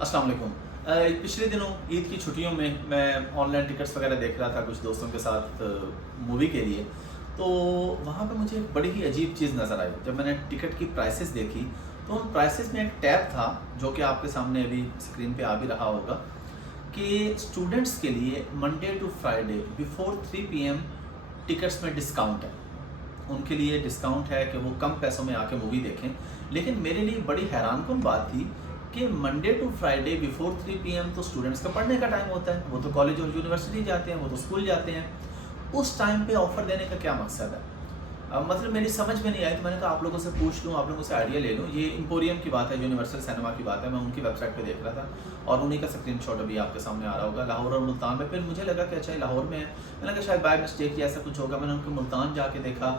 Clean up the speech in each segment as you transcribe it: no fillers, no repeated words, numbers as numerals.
अस्सलाम वालेकुम। पिछले दिनों ईद की छुट्टियों में मैं ऑनलाइन टिकट्स वगैरह देख रहा था कुछ दोस्तों के साथ मूवी के लिए। तो वहाँ पे मुझे एक बड़ी ही अजीब चीज़ नज़र आई। जब मैंने टिकट की प्राइसेस देखी तो उन प्राइसेस में एक टैब था जो कि आपके सामने अभी स्क्रीन पे आ भी रहा होगा कि स्टूडेंट्स के लिए Monday to Friday before 3 PM tickets में डिस्काउंट है। उनके लिए डिस्काउंट है कि वो कम पैसों में आके मूवी देखें। लेकिन मेरे लिए बड़ी हैरानकुन बात थी कि Monday to Friday before 3 PM तो स्टूडेंट्स का पढ़ने का टाइम होता है, वो तो कॉलेज और यूनिवर्सिटी जाते हैं, वो तो स्कूल जाते हैं। उस टाइम पे ऑफ़र देने का क्या मकसद है? मतलब मेरी समझ में नहीं आई, तो मैंने कहा आप लोगों से पूछ लूँ, आप लोगों से आइडिया ले लूँ। ये एम्पोरियम की बात है, यूनिवर्सल सिनेमा की बात है। मैं उनकी वेबसाइट पे देख रहा था और उन्हीं का स्क्रीनशॉट अभी आपके सामने आ रहा होगा, लाहौर और मुल्तान में। फिर मुझे लगा कि अच्छा ये लाहौर में है। मैंने कहा शायद बाय मिस्टेक या ऐसा कुछ होगा। मैंने उनके मुल्तान जाके देखा,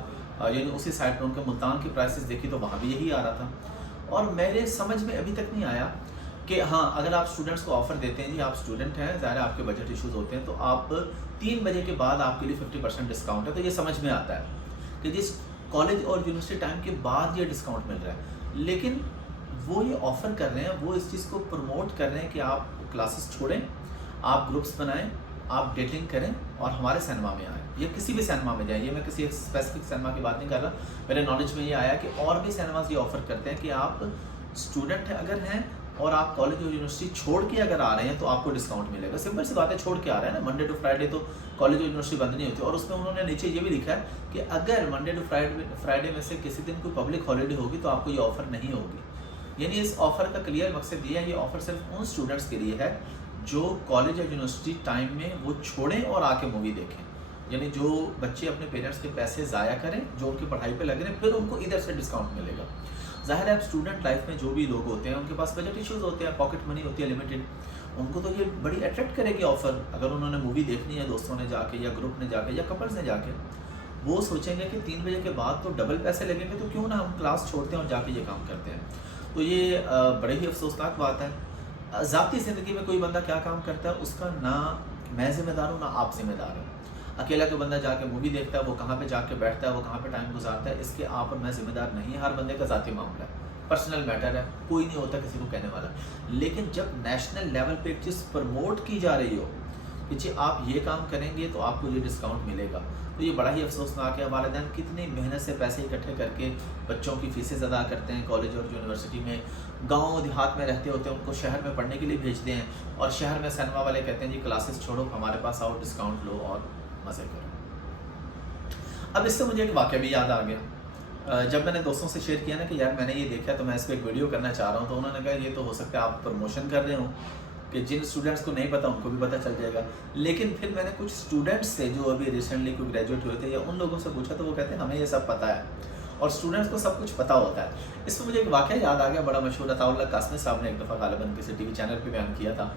यानी उसी साइट पर उनके मुल्तान की प्राइसेस देखी तो वहाँ भी यही आ रहा था। और मेरे समझ में अभी तक नहीं आया कि हाँ, अगर आप स्टूडेंट्स को ऑफ़र देते हैं, जी आप स्टूडेंट हैं, ज़ाहिर है आपके बजट इश्यूज़ होते हैं, तो आप 3 बजे के बाद आपके लिए 50% डिस्काउंट है। तो ये समझ में आता है कि जिस कॉलेज और यूनिवर्सिटी टाइम के बाद ये डिस्काउंट मिल रहा है। लेकिन वो ये ऑफ़र कर रहे हैं, वो इस चीज़ को प्रमोट कर रहे हैं कि आप क्लासेस छोड़ें, आप ग्रुप्स बनाएं, आप डेटिंग करें और हमारे सिनेमा में आएँ या किसी भी सिनेमा में जाएँ। ये मैं किसी एक स्पेसिफिक सिनेमा की बात नहीं कर रहा। मेरे नॉलेज में ये आया कि और भी सिनेमाज ये ऑफ़र करते हैं कि आप स्टूडेंट अगर हैं और आप कॉलेज और यूनिवर्सिटी छोड़ के अगर आ रहे हैं तो आपको डिस्काउंट मिलेगा। सिंपल सी बात है, छोड़ के आ रहे हैं ना, मंडे टू फ्राइडे तो कॉलेज और यूनिवर्सिटी बंद नहीं होती। और उसमें उन्होंने नीचे ये भी लिखा है कि अगर मंडे टू फ्राइडे में से किसी दिन कोई पब्लिक हॉलीडे होगी तो आपको ये ऑफ़र नहीं होगी। यानी इस ऑफ़र का क्लियर मकसद ये है, ये ऑफ़र सिर्फ उन स्टूडेंट्स के लिए है जो कॉलेज या यूनिवर्सिटी टाइम में वो छोड़ें और आके मूवी देखें। यानी जो बच्चे अपने पेरेंट्स के पैसे ज़ाया करें, जो उनकी पढ़ाई पे लग रहे हैं, फिर उनको इधर से डिस्काउंट मिलेगा। ज़ाहिर है अब स्टूडेंट लाइफ में जो भी लोग होते हैं उनके पास बजट इश्यूज़ होते हैं, पॉकेट मनी होती है लिमिटेड। उनको तो ये बड़ी अट्रैक्ट करेगी ऑफ़र। अगर उन्होंने मूवी देखनी है दोस्तों ने जाके या ग्रुप ने जाके या कपल्स ने जाके, वो सोचेंगे कि 3 बजे के बाद तो डबल पैसे लगेंगे, तो क्यों ना हम क्लास छोड़ते हैं और जाके ये काम करते हैं। तो ये बड़े ही अफसोसनाक बात है। ज़ाती ज़िंदगी में कोई बंदा क्या काम करता है उसका ना मैं ज़िम्मेदार हूँ ना आप ज़िम्मेदार हैं। अकेला कोई बंदा जाके मूवी देखता है, वो कहाँ पे जाके बैठता है, वो कहाँ पे टाइम गुजारता है, इसके आप और मैं ज़िम्मेदार नहीं है। हर बंदे का ज़ाती मामला है, पर्सनल मैटर है, कोई नहीं होता किसी को कहने वाला। लेकिन जब नेशनल लेवल पे एक चीज़ प्रमोट की जा रही हो कि जी आप ये काम करेंगे तो आपको ये डिस्काउंट मिलेगा, तो ये बड़ा ही अफसोसनाक है। वालिदैन कितनी मेहनत से पैसे इकट्ठे करके बच्चों की फ़ीसें अदा करते हैं कॉलेज और यूनिवर्सिटी में, गाँव देहात में रहते होते हैं, उनको शहर में पढ़ने के लिए भेजते हैं और शहर में सिनेमा वाले कहते हैं जी क्लासेस छोड़ो, हमारे पास आओ, डिस्काउंट लो और मज़े करो। अब इससे मुझे एक वाक़या भी याद आ गया। जब मैंने दोस्तों से शेयर किया ना कि यार मैंने ये देखा तो मैं इस पर एक वीडियो करना चाह रहा हूँ, तो उन्होंने कहा ये तो हो सकता है आप प्रमोशन कर रहे हो कि जिन स्टूडेंट्स को नहीं पता उनको भी पता चल जाएगा। लेकिन फिर मैंने कुछ स्टूडेंट्स से जो अभी रिसेंटली कोई ग्रेजुएट हुए थे या उन लोगों से पूछा तो वो कहते हैं हमें ये सब पता है और स्टूडेंट्स को सब कुछ पता होता है। इसमें मुझे एक वाक़या याद आ गया, बड़ा मशहूर अताउल्लाह कासमी साहब ने एक दफ़ा गालिबन किसी टीवी चैनल पे बयान किया था।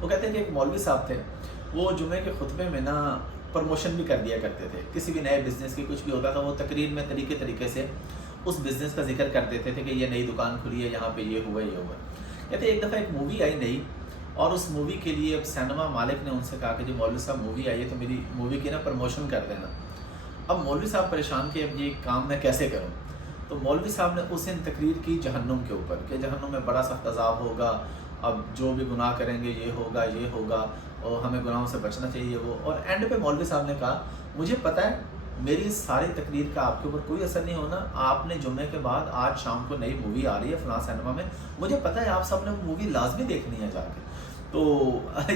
वो कहते हैं कि एक मौलवी साहब थे, वो जुमे के खुतबे में ना प्रमोशन भी कर दिया करते थे। किसी भी नए बिज़नेस की कुछ भी होता था वो तकरीर में तरीके से उस बिज़नेस का जिक्र कर देते थे कि ये नई दुकान खुली है, यहाँ पे ये हुआ ये हुआ। कहते एक दफ़ा एक मूवी आई नई और उस मूवी के लिए अब सिनेमा मालिक ने उनसे कहा कि जो मौलवी साहब मूवी आई है तो मेरी मूवी की ना प्रमोशन कर देना। अब मौलवी साहब परेशान कि अब ये काम मैं कैसे करूँ। तो मौलवी साहब ने उस दिन तकरीर की जहन्नुम के ऊपर कि जहन्नुम में बड़ा सख्त अज़ाब होगा, अब जो भी गुनाह करेंगे ये होगा और हमें गुनाहों से बचना चाहिए वो। और एंड पे मौलवी साहब ने कहा मुझे पता है मेरी सारी तकरीर का आपके ऊपर कोई असर नहीं होना, आपने जुम्मे के बाद आज शाम को नई मूवी आ रही है फ़लाँ सिनेमा में, मुझे पता है आप सब ने वो मूवी लाजमी देखनी है जाके। तो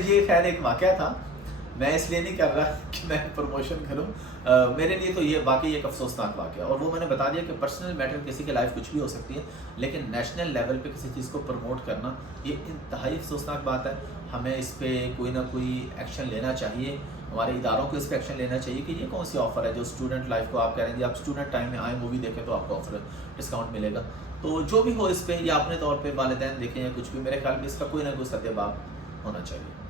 ये खैर एक वाक़या था, मैं इसलिए नहीं कर रहा कि मैं प्रमोशन करूं। मेरे लिए तो ये वाकई एक अफसोसनाक वाक़या, और वो मैंने बता दिया कि पर्सनल मैटर किसी की लाइफ कुछ भी हो सकती है, लेकिन नेशनल लेवल पे किसी चीज़ को प्रमोट करना ये इंतहाई अफसोसनाक बात है। हमें इस पर कोई ना कोई एक्शन लेना चाहिए, हमारे इदारों को इस पर एक्शन लेना चाहिए कि ये कौन सी ऑफ़र है जो स्टूडेंट लाइफ को आप कह रहे हैं आप स्टूडेंट टाइम में आए मूवी देखें तो आपको ऑफर डिस्काउंट मिलेगा। तो जो भी हो इस पर या अपने तौर पर वालिदैन देखें या कुछ भी, मेरे ख्याल में इसका कोई ना कोई सद्देबाब होना चाहिए।